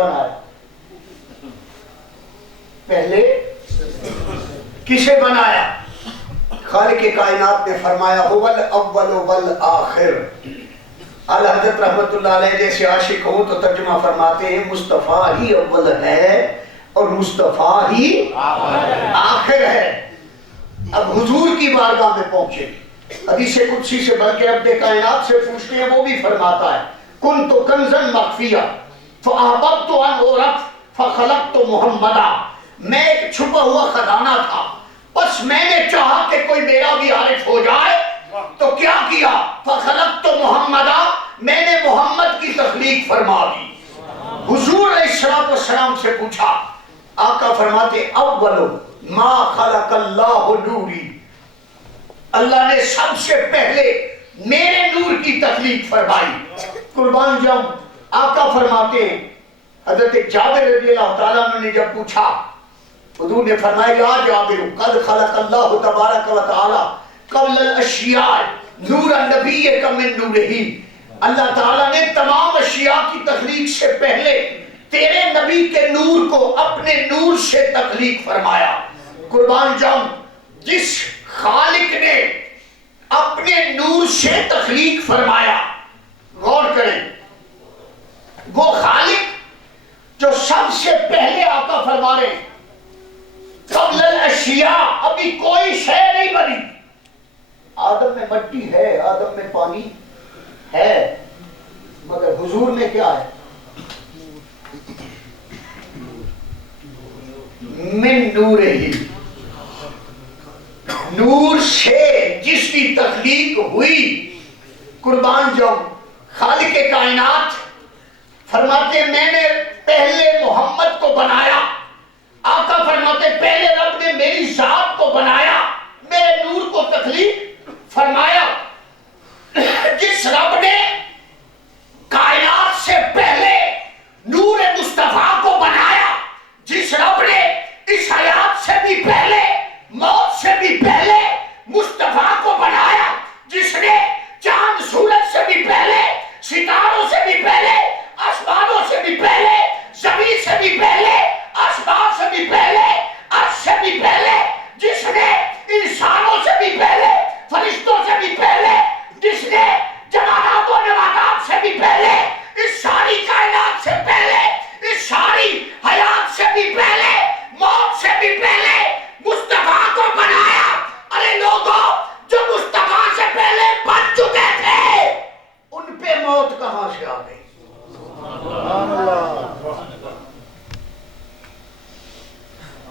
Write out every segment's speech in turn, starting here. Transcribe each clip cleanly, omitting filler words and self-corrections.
بنایا؟ پہلے کسے بنایا؟ خالق کائنات نے فرمایا هو الاول والآخر. اعلیٰ حضرت رحمت اللہ علیہ جیسے عاشق ہوں تو ترجمہ فرماتے ہیں مصطفیٰ ہی اول ہے اور مصطفیٰ ہی آخر ہے. اب حضور کی بارگاہ میں پہنچے، حدیث قدسی سے بلکہ رب کائنات سے پوچھتے ہیں، وہ بھی فرماتا ہے کنت کنزا مخفیا فاحببت ان اعرف فخلقت محمدا. میں ایک چھپا ہوا خزانہ تھا، بس میں نے چاہا کہ کوئی میرا بھی عارف ہو جائے تو کیا کیا؟ فخلقت محمدا، میں نے محمد کی تخلیق فرما دی. حضور علیہ السلام سے پوچھا، آقا فرماتے اول ما خلق اللہ نوری، اللہ نے سب سے پہلے میرے نور کی تخلیق فرمائی. قربان جاؤں، آقا فرماتے ہیں حضرت جابر رضی اللہ تعالیٰ عنہ نے جب پوچھا، حضور نے فرمایا یا جابر قد خلق اللہ تبارک و تعالی قبل الاشیاء نور النبی کا من نورہی. اللہ تعالیٰ نے تمام اشیاء کی تخلیق سے پہلے تیرے نبی کے نور کو اپنے نور سے تخلیق فرمایا. قربان جاؤں، جس خالق نے اپنے نور سے تخلیق فرمایا، غور کریں، وہ خالق جو سب سے پہلے آقا فرما رہے ہیں قبل الاشیاء، ابھی کوئی شے نہیں بنی. آدم میں مٹی ہے، آدم میں پانی ہے، مگر حضور میں کیا ہے؟ من نور ہی، نور سے جس کی تخلیق ہوئی. قربان جاؤں، خالق کائنات فرماتے میں نے پہلے محمد کو بنایا. آقا فرماتے پہلے رب نے میری ذات کو بنایا، میرے نور کو تخلیق فرمایا. جس رب نے کائنات سے پہلے نور مصطفیٰ کو بنایا، جس رب نے اس حیات سے بھی پہلے، موت سے بھی پہلے مصطفیٰ کو بنایا، جس نے چاند سورج سے بھی پہلے، ستاروں سے بھی پہلے، آسمانوں سے بھی پہلے، زمین سے بھی پہلے، آسمان سے بھی پہلے، عرش سے بھی پہلے، جس نے انسانوں سے بھی پہلے، فرشتوں سے بھی پہلے، جس نے جمادات و نباتات سے بھی پہلے، اس ساری کائنات سے پہلے، اس ساری حیات سے بھی پہلے، موت سے بھی پہلے مصطفیٰ کو بنایا. ارے لوگوں جو مصطفیٰ سے پہلے بن چکے تھے، ان پہ موت کہاں سے آ گئی؟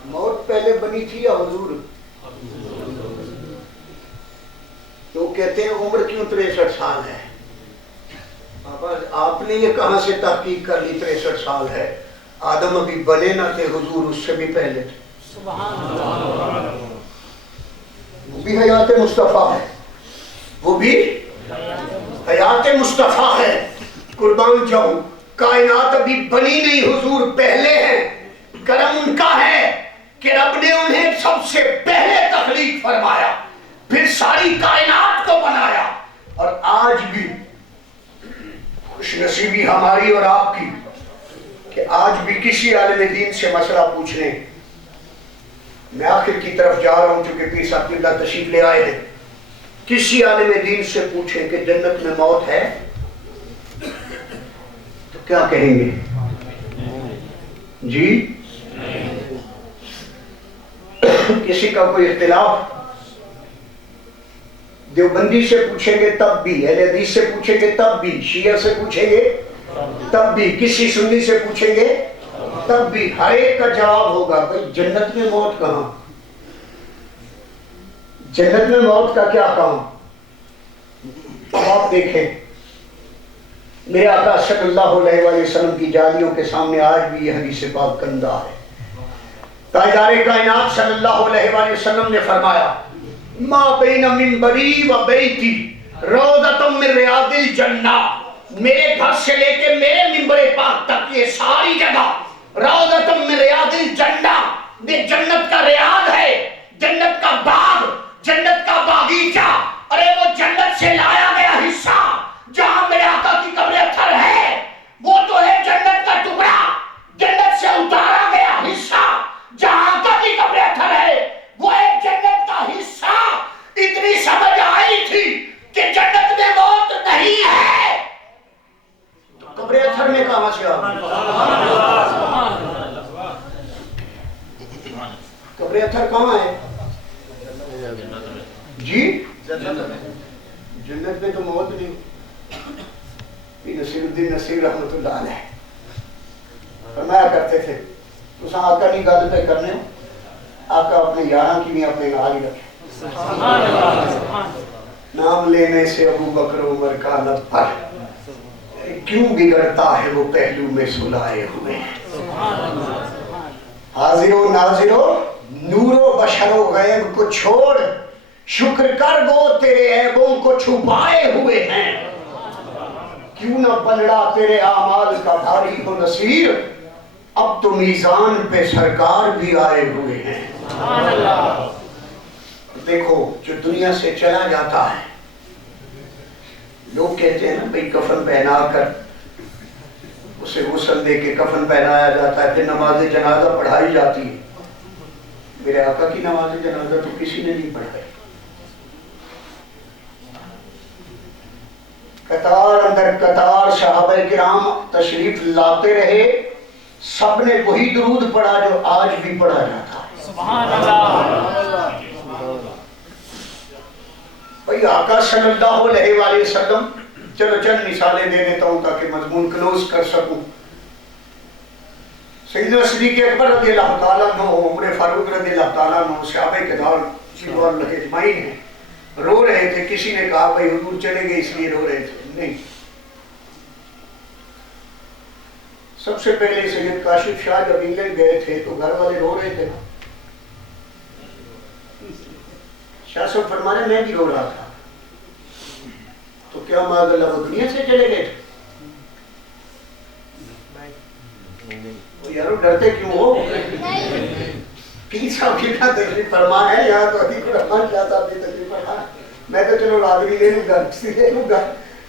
موت پہلے بنی تھی یا حضور؟ تو کہتے ہیں عمر کیوں 63 سال ہے؟ آپ نے یہ کہاں سے تحقیق کر لی 63 سال ہے؟ آدم ابھی بنے نہ تھے، حضور اس سے بھی پہلے تھے. وہ بھی حیات مصطفیٰ ہے، وہ بھی حیات مصطفیٰ ہے. قربان جاؤں، کائنات ابھی بنی نہیں، حضور پہلے ہیں. کرم ان کا ہے کہ رب نے انہیں سب سے پہلے تخلیق فرمایا، پھر ساری کائنات کو بنایا. اور آج بھی خوش نصیبی ہماری اور آپ کی کہ آج بھی کسی عالم دین سے مسئلہ پوچھ لیں. میں آخر کی طرف جا رہا ہوں چونکہ پیر صاحب اللہ تشریف لے آئے ہیں. کسی عالم دین سے پوچھیں کہ جنت میں موت ہے تو کیا کہیں گے؟ جی کسی کا کوئی اختلاف؟ دیوبندی سے پوچھیں گے تب بھی، اہل حدیث سے پوچھیں گے تب بھی، شیعہ سے پوچھیں گے تب بھی، کسی سنی سے پوچھیں گے تب بھی، ہر ایک کا جواب ہوگا بھئی جنت میں موت کہاں؟ جنت میں موت کا کیا کام؟ آپ دیکھیں میرے آقا صلی اللہ علیہ وآلہ وسلم کی جالیوں کے سامنے آج بھی یہ حدیث پاک کندہ ہے. تاجدار کائنات صلی اللہ علیہ وآلہ وسلم نے فرمایا ما بین منبری و بیتی روضۃ من ریاض الجنہ، میرے گھر سے لے کے میرے منبر پاک تک یہ ساری جگہ روضۃ من ریاض الجنہ، یہ جنت کا ریاض ہے، جنت کا باغ، جنت کا باغیچہ. ارے وہ جنت سے لایا گیا حصہ جہاں میرے آقا کی قبر اطہر ہے، وہ تو ہے جنت کا ٹکڑا کہاں سے آ گئی؟ قبر اطہر کہاں ہے جی؟ جنت میں تو موت نہیں. نصیر الدین نصیر رحمت اللہ علیہ فرمایا کرتے تھے تو آقا نہیں گل پہ کرنے ہو آقا اپنے یاراں کی نہیں اپنے نال ہی رکھے. نام لینے سے ابو بکر عمر کا لب پر کیوں بگڑتا ہے وہ پہلو میں سلائے ہوئے ہیں. حاضر و ناظر و نور و بشر و غیب کو چھوڑ شکر کر وہ تیرے عیبوں کو چھپائے ہوئے ہیں. کیوں نہ پلڑا تیرے اعمال کا بھاری ہو نصیر اب تو میزان پہ سرکار بھی آئے ہوئے ہیں. دیکھو جو دنیا سے چلا جاتا ہے لوگ کہتے ہیں نا بھئی کفن پہنا کر اسے غسل دے کے کفن پہنایا جاتا ہے پھر نماز جنازہ پڑھائی جاتی ہے. میرے آقا کی نماز جنازہ تو کسی نے نہیں پڑھائی. قطار اندر قطار صحابہ کرام تشریف لاتے رہے سب نے وہی درود پڑھا جو آج بھی پڑھا جاتا ہے. سبحان اللہ. بھئی آقا صلی اللہ علیہ وآلہ وسلم چلو چند مثالیں دے دیتا ہوں تاکہ مضمون کلوز کر سکوں. سیدنا صدیق اکبر رضی اللہ تعالیٰ عنہ عمر فاروق رضی اللہ تعالیٰ عنہ صحابہ کے دور رضوان اللہ اجمعین ہیں رو رہے تھے. کسی نے کہا بھئی حضور چلے گئے اس لیے رو رہے تھے؟ نہیں. سب سے پہلے سید کاشف شاہ جب انگلینڈ گئے تھے تو گھر والے رو رہے تھے. شاہ صاحب فرما رہے میں بھی رو رہا تھا. تو کیا معاذ اللہ وہ دنیا سے چلے گئے تھے؟ یارو ڈرتے کیوں ہو؟ پیر صاحب کی کا تکلیف فرما ہے یہاں تو علی الرحمن شاہ صاحب کی تکلیف فرما ہے. میں تو چلو رادری لے لوں گا لے لوں گا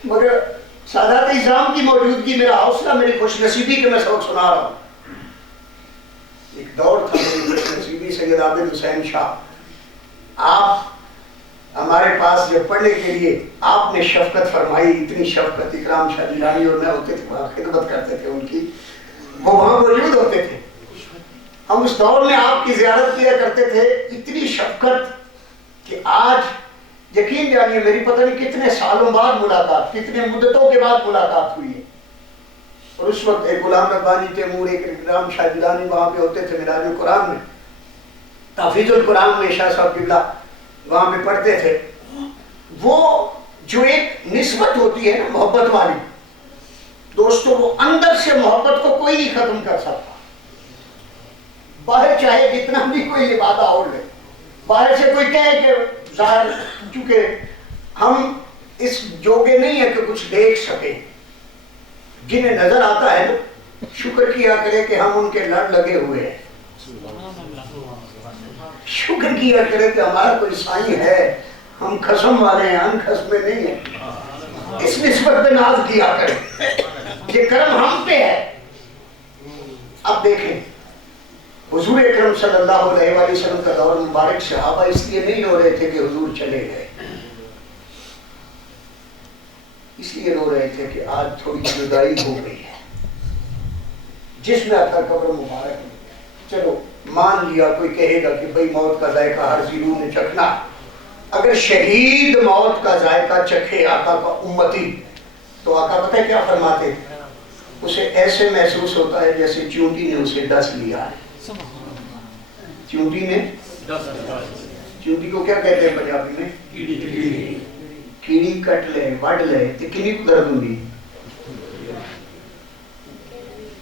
مگر سادات اسلام کی موجودگی میرا حوصلہ میری خوش نصیبی کے میں سبق سنا رہا ہوں. ایک دور تھا میری خوش نصیبی سید عابد حسین شاہ آپ ہمارے پاس جب پڑھنے کے لیے آپ نے شفقت فرمائی. اتنی شفقت اکرام شاہ جیلانی اور میں ہوتے تھے وہاں خدمت کرتے تھے ان کی وہ وہاں موجود ہوتے تھے. ہم اس دور میں آپ کی زیارت کیا کرتے تھے. اتنی شفقت کہ آج یقین جانیے میری پتہ نہیں کتنے سالوں بعد ملاقات کتنے مدتوں کے بعد ملاقات ہوئی ہے. اور اس وقت ایک غلام ربانی تیمور ایک اکرام شاہ جیلانی وہاں پہ ہوتے تھے معراج القرآن میں تحفیظ القرآن میں شاہ صاحب قبلہ وہاں پہ پڑھتے تھے. وہ جو ایک نسبت ہوتی ہے نا محبت والی دوستوں وہ اندر سے محبت کو کوئی نہیں ختم کر سکتا. باہر چاہے جتنا بھی کوئی لبادہ اوڑھ لے باہر سے کوئی کہے کہ ظاہر چونکہ ہم اس جوگے نہیں ہے کہ کچھ دیکھ سکیں. جنہیں نظر آتا ہے نا شکر کیا کرے کہ ہم ان کے لڑ لگے ہوئے ہیں. شکر کیا کرے کہ ہمارا کوئی سائیں ہے ہم خصم والے ہیں ہم خصمے نہیں ہیں. اس نسبت پہ ناز کیا کرے یہ کرم ہم پہ ہے. اب دیکھیں حضور اکرم صلی اللہ علیہ وآلہ وسلم کا دور مبارک صحابہ اس لیے نہیں رو رہے تھے کہ حضور چلے گئے اس لیے رو رہے تھے کہ آج تھوڑی جدائی ہو گئی ہے جس میں اثر قبر مبارک میں. چلو مان لیا کوئی کہے گا کہ بھئی موت کا ذائقہ ہر زیرو نے چکھنا. اگر شہید موت کا ذائقہ چکھے آقا کا امتی تو آقا پتہ ہے کیا فرماتے اسے ایسے محسوس ہوتا ہے جیسے چونٹی نے اسے ڈس لیا ہے. چونٹی نے چونٹی کو کیا کہتے ہیں پنجابی میں کیڑی کٹ لے وڈ لے تو کنی کو درد ہوں گی.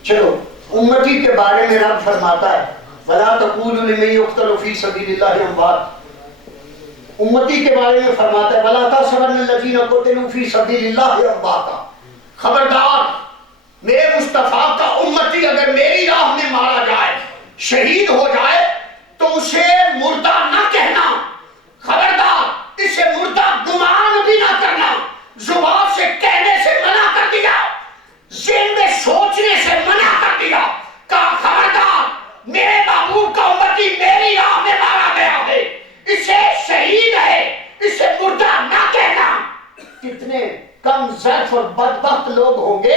چلو امتی کے بارے میں رب فرماتا ہے وَلَا تَقُولُوا لِمَن يُقْتَلُ فِي سَبِيلِ اللَّهِ أَمْوَاتٌ. امتی کے بارے میں فرماتا ہے وَلَا تَحْسَبَنَّ الَّذِينَ قُتِلُوا فِي سَبِيلِ اللَّهِ أَمْوَاتًا. خبردار میرے مصطفیٰ کا امتی اگر میری راہ میں مارا جائے شہید ہو جائے تو اسے مردہ نہ کہنا. خبردار اسے مردہ گمان بھی نہ کرنا. زبان سے کہنے سے منع کر دیا ذہن میں سوچنے سے منع کر دیا. کہا خبردار میرے محبوب کا امتی میری راہ میں مارا گیا ہے اسے شہید ہے اسے مردہ نہ کہنا. کتنے کم ظرف اور بدبخت لوگ ہوں گے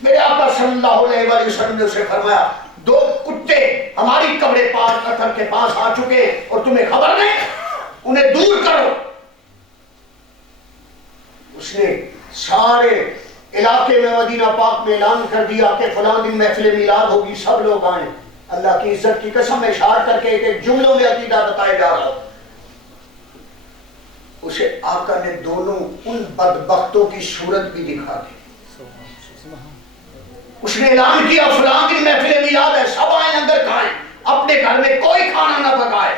میرے آقا صلی اللہ علیہ وآلہ وسلم نے اسے فرمایا 2 کتے ہماری قبر پاک اثر کے پاس آ چکے اور تمہیں خبر نہیں، انہیں دور کرو۔ اس نے سارے علاقے میں مدینہ پاک میں اعلان کر دیا کہ فلاں دن محفل میلاد ہوگی، سب لوگ آئیں۔ اللہ کی عزت کی قسم اشارہ کر کے ایک جملوں میں عقیدہ بتائے جا رہا ہوں۔ اسے آقا نے دونوں ان بدبختوں کی صورت بھی دکھا دی۔ اس نے اعلان کیا فلاں دن محفل میلاد ہے، سب آئیں لنگر کھائیں، اپنے گھر میں کوئی کھانا نہ پکائے۔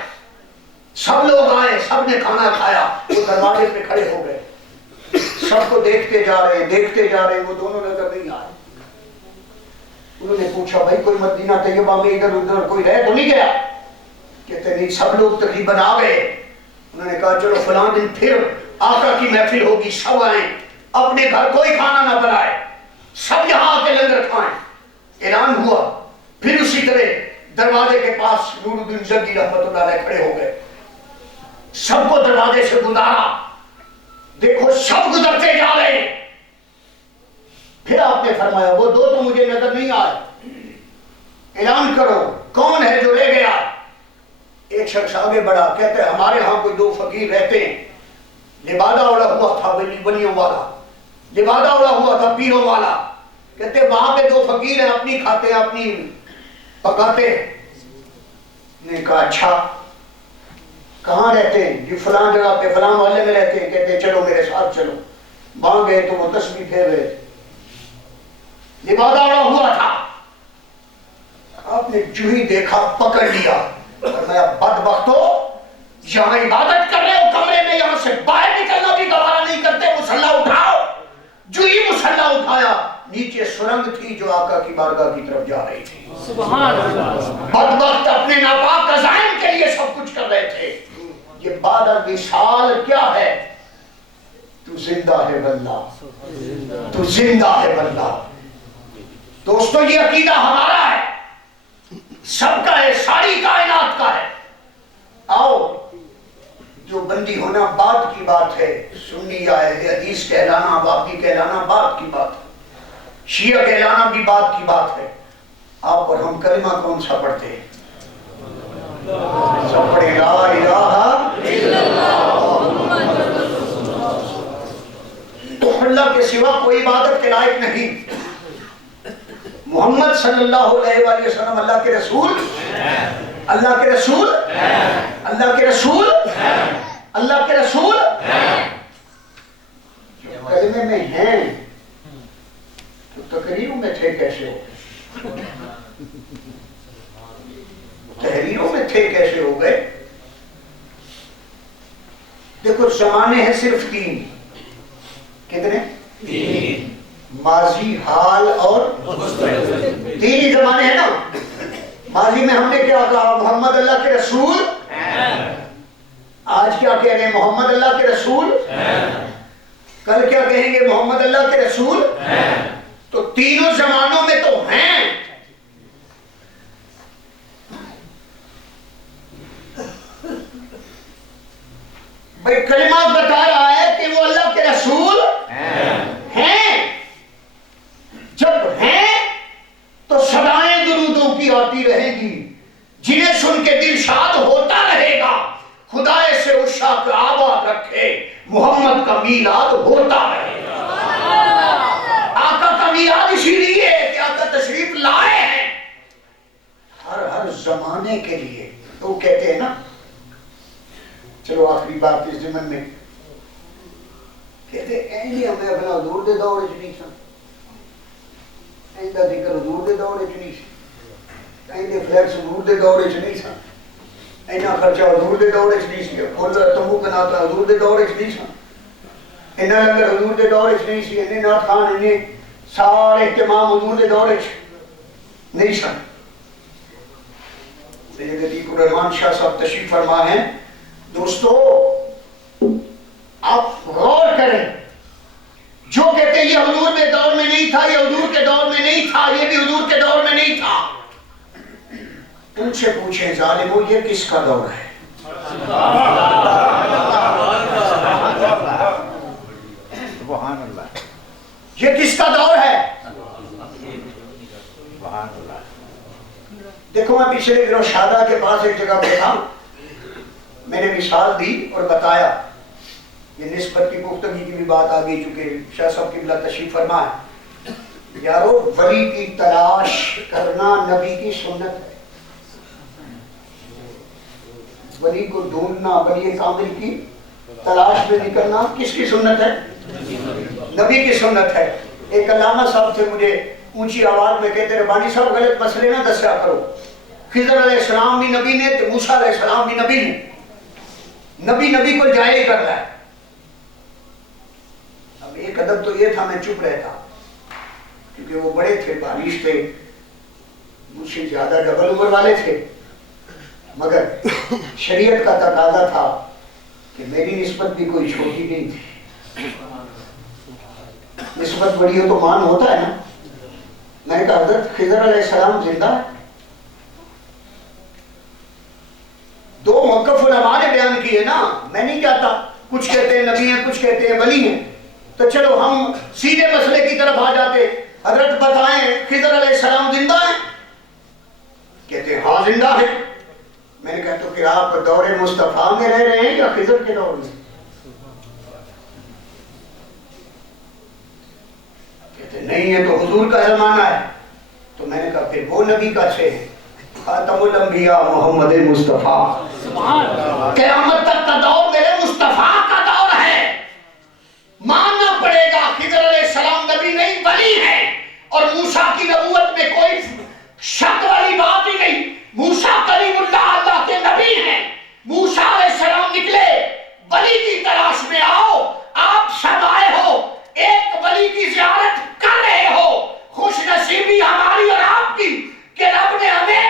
سب لوگ آئے، سب نے کھانا کھایا، وہ دروازے پہ کھڑے ہو گئے، سب کو دیکھتے جا رہے ہیں، وہ دونوں نظر نہیں آئے۔ انہوں نے پوچھا بھائی کوئی مدینہ طیبہ میں ادھر ادھر کوئی رہ تو نہیں گیا؟ کہتے نہیں، سب لوگ تقریباً آ گئے۔ انہوں نے کہا چلو فلاں دن پھر آقا کی محفل ہوگی، سب آئیں، اپنے گھر کوئی کھانا نہ بنائے، سب یہاں آ کے لنگر کھائیں۔ اعلان ہوا، پھر اسی طرح دروازے کے پاس نور الدین زنگی رحمۃ اللہ علیہ کھڑے ہو گئے، سب کو دروازے سے گزارا، دیکھو سب گزرتے جا رہے ہیں۔ پھر آپ نے فرمایا وہ 2 تو مجھے نظر نہیں آئے، اعلان کرو کون ہے جو رہ گیا؟ ایک شخص آگے بڑھا، کہتے ہیں ہمارے ہاں کوئی 2 فقیر رہتے ہیں، لبادہ اڑا ہوا تھا بلیوں والا، لبادہ اڑا ہوا تھا پیروں والا، کہتے وہاں پہ 2 فقیر ہیں، اپنی کھاتے ہیں اپنی پکاتے ہیں۔ نے کہا اچھا کہاں رہتے ہیں؟ جی فلاں جگہ پہ فلاں محلے میں رہتے ہیں۔ کہتے چلو میرے ساتھ چلو۔ وہاں گئے تو وہ تسبیح پھیر رہے تھے، لبادہ اڑا ہوا تھا۔ آپ نے جو ہی دیکھا پکڑ لیا، فرمایا بدبختو، یہاں عبادت کر رہے ہو کمرے میں، یہاں سے باہر نکلنا بھی گوارا نہیں کرتے، مصلی اٹھاؤ۔ جو ہی مصلی اٹھایا، نیچے سرنگ تھی جو آقا کی بارگاہ کی طرف جا رہی تھی۔ سبحان اللہ۔ بدبخت اپنے ناپاک عزائم کے لیے سب کچھ کر رہے تھے۔ یہ بعد الوصال کیا ہے؟ تو زندہ ہے واللہ، تو زندہ ہے واللہ۔ دوستو یہ عقیدہ ہمارا ہے، سب کا ہے، ساری کائنات کا ہے۔ آؤ، جو بندی ہونا بات کی بات ہے، سنی یا اہل حدیث کہلانا، وہابی کہلانا بات کی بات ہے، شیعہ کہلانا بھی بات کی بات ہے۔ آپ اور ہم کلمہ کون سا پڑھتے ہیں؟ سب پڑھے لا الہ الا اللہ۔ اللہ کے سوا کوئی عبادت کے لائق نہیں۔ محمد صلی اللہ علیہ وآلہ وسلم اللہ کے رسول، اللہ کے رسول، اللہ کے رسول، اللہ کے رسول جو کلمے میں ہیں تو تقریروں میں تھے کیسے ہو گئے؟ تحریروں میں تھے کیسے ہو گئے؟ دیکھو زمانے ہیں صرف 3، کتنے؟ 3، ماضی، حال اور 3 ہی زمانے ہیں نا۔ ماضی میں ہم نے کیا کہا؟ محمد اللہ کے رسول۔ آج کیا کہہ رہے ہیں؟ محمد اللہ کے رسول۔ کل کیا کہیں گے؟ محمد اللہ کے رسول۔ تو تینوں زمانوں میں تو ہیں۔ بھئی کلمہ بتا رہا ہے کہ وہ اللہ کے رسول ہیں۔ جب ہیں تو صدائیں درودوں کی آتی رہیں گی، جنہیں سن کے دل شاد ہوتا رہے گا۔ خدائے سے عشاق آباد رکھے، محمد کا میلاد ہوتا رہے گا۔ آقا کا میلاد اسی لیے کہ آقا تشریف لائے ہیں ہر زمانے کے لیے۔ تو کہتے ہیں نا، چلو آخری بات اس ضمن میں، کہتے ہیں اینی ہمیں اپنا حضور دے دور اچنی سن، ایندا ذکر حضور دے دور اچنی سن، ایندے فلیکس حضور دے دور اچنی سن، اینا خرچہ حضور دے دور اچنی سی، کھول تمبو بناتا حضور دے دور اچنی سن، اینا لنگر حضور دے دور اچنی سی، اینے نات خان اینے سارے اہتمام حضور دے دور اچ نہیں سن۔ سید عتیق الرحمن شاہ صاحب تشریف فرما ہیں۔ دوستو آپ غور کریں، جو کہتے ہیں یہ حضور کے دور میں نہیں تھا، یہ حضور کے دور میں نہیں تھا، یہ بھی حضور کے دور میں نہیں تھا، ان سے پوچھیں ظالمو یہ کس کا دور ہے؟ سبحان اللہ، یہ کس کا دور ہے؟ دیکھو میں پچھلے دنوں شادہ کے پاس ایک جگہ پہ تھا، میں نے مثال دی اور بتایا، یہ نسبت کی پختگی کی بھی بات آ گئی چونکہ شاہ صاحب کی بلا تشریف فرما ہے۔ یارو ولی کی تلاش کرنا نبی کی سنت ہے، ولی کو ڈھونڈنا، ولی کامل کی تلاش میں نکلنا کس کی سنت ہے؟ نبی کی سنت ہے۔ ایک علامہ صاحب تھے، مجھے اونچی آواز میں کہتے ربانی صاحب غلط مسئلے نہ دسیا کرو، خضر علیہ السلام بھی نبی نے، موسیٰ علیہ السلام بھی نبی نے، نبی کو جائے کر رہا ہے۔ اب ایک ادب تو یہ تھا میں چپ رہتا کیونکہ وہ بڑے تھے، بارش تھے، مجھ سے زیادہ ڈبل عمر والے تھے، مگر شریعت کا تقاضا تھا کہ میری نسبت بھی کوئی چھوٹی نہیں تھی، نسبت بڑی ہو تو مان ہوتا ہے نا۔ میں نے کہا حضرت خضر علیہ السلام زندہ ہے؟ دو موقف علماء نے بیان کیے نا، میں نہیں کہتا، کچھ کہتے ہیں نبی ہیں، کچھ کہتے ہیں ولی ہیں، تو چلو ہم سیدھے مسئلے کی طرف آ جاتے۔ حضرت بتائیں خضر علیہ السلام زندہ ہیں؟ کہتے ہیں ہاں زندہ ہے۔ میں نے کہا تو کہ آپ دور مصطفیٰ میں رہ رہے ہیں یا خضر کے دور میں؟ کہتے نہیں ہے تو حضور کا زمانہ ہے۔ تو میں نے کہا پھر وہ نبی کا سے ہے، خاتم الانبیاء محمد مصطفیٰ، قیامت تک کا دور میرے مصطفیٰ کا دور ہے۔ ماننا پڑے گا خضر علیہ السلام نبی نہیں ولی ہے، اور موسیٰ کی نبوت میں کوئی شک والی بات ہی نہیں۔ موسیٰ کلیم اللہ، اللہ کے نبی ہیں۔ موسیٰ علیہ السلام نکلے، ولی کی تلاش میں آؤ، آپ سب آئے ہو، ایک ولی کی زیارت کر رہے ہو۔ خوش نصیبی ہماری اور آپ کی کہ رب نے ہمیں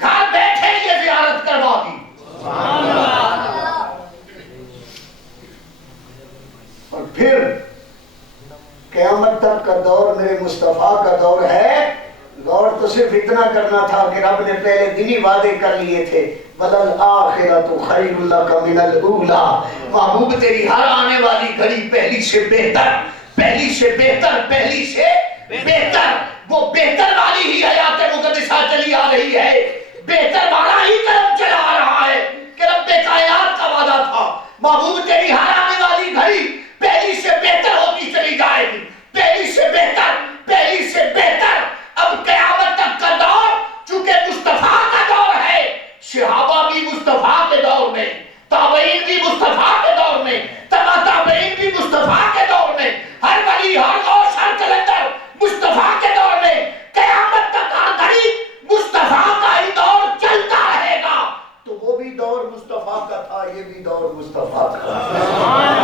گھر بیٹھے یہ زیارت کروا دی۔ اور پھر قیامت تک کا دور میرے مصطفیٰ کا دور ہے۔ غور تو صرف اتنا کرنا تھا کہ رب نے پہلے دن ہی وعدے کر لیے تھے، وَلَلْآخِرَةُ خَيْرٌ لَكَ مِنَ الْأُولَىٰ، محبوب تیری ہر آنے والی گھڑی پہلی سے بہتر، پہلی سے بہتر، پہلی سے بہتر۔ وہ بہتر والی ہی حیات مقدسہ چلی آ رہی ہے، بہتر والا ہی کرم چلا آ رہا ہے کہ رب کائنات کا وعدہ تھا محبوب تیری ہر آنے والی گھڑی پہلی سے بہتر ہوتی چلی جائے گی، پہلی سے بہتر، پہلی سے بہتر۔ اب قیامت تک کا دور چونکہ مصطفیٰ کا دور ہے، صحابہ بھی مصطفیٰ کے دور میں، تابعین بھی مصطفیٰ کے دور میں، تبع تابعین بھی مصطفیٰ کے دور میں، ہر ولی، ہر غوث، ہر کلندر مصطفیٰ کے دور میں، قیامت تک ہر گھڑی مصطفیٰ کا ہی دور چلتا رہے گا۔ تو وہ بھی دور مصطفیٰ کا تھا، یہ بھی دور مصطفیٰ کا تھا۔